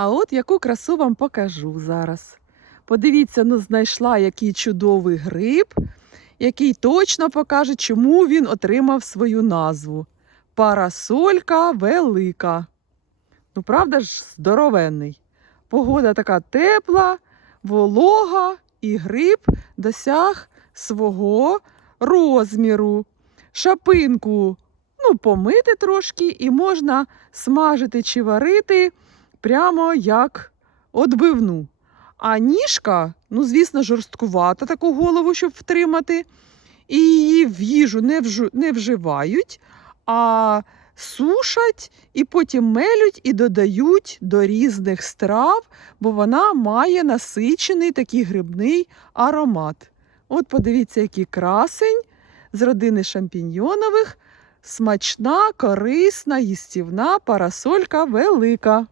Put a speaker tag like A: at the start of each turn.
A: А от яку красу вам покажу зараз. Подивіться, ну знайшла який чудовий гриб, який точно покаже, чому він отримав свою назву. Парасолька велика. Ну, правда ж, здоровенний. Погода така тепла, волога, і гриб досяг свого розміру. Шапинку ну, помити трошки, і можна смажити чи варити прямо як отбивну. А ніжка, ну, звісно, жорсткувата таку голову, щоб втримати. І її в їжу не, вжу, не вживають, а сушать і потім мелють і додають до різних страв, бо вона має насичений такий грибний аромат. От подивіться, який красень з родини шампіньйонових, смачна, корисна, їстівна парасолька велика.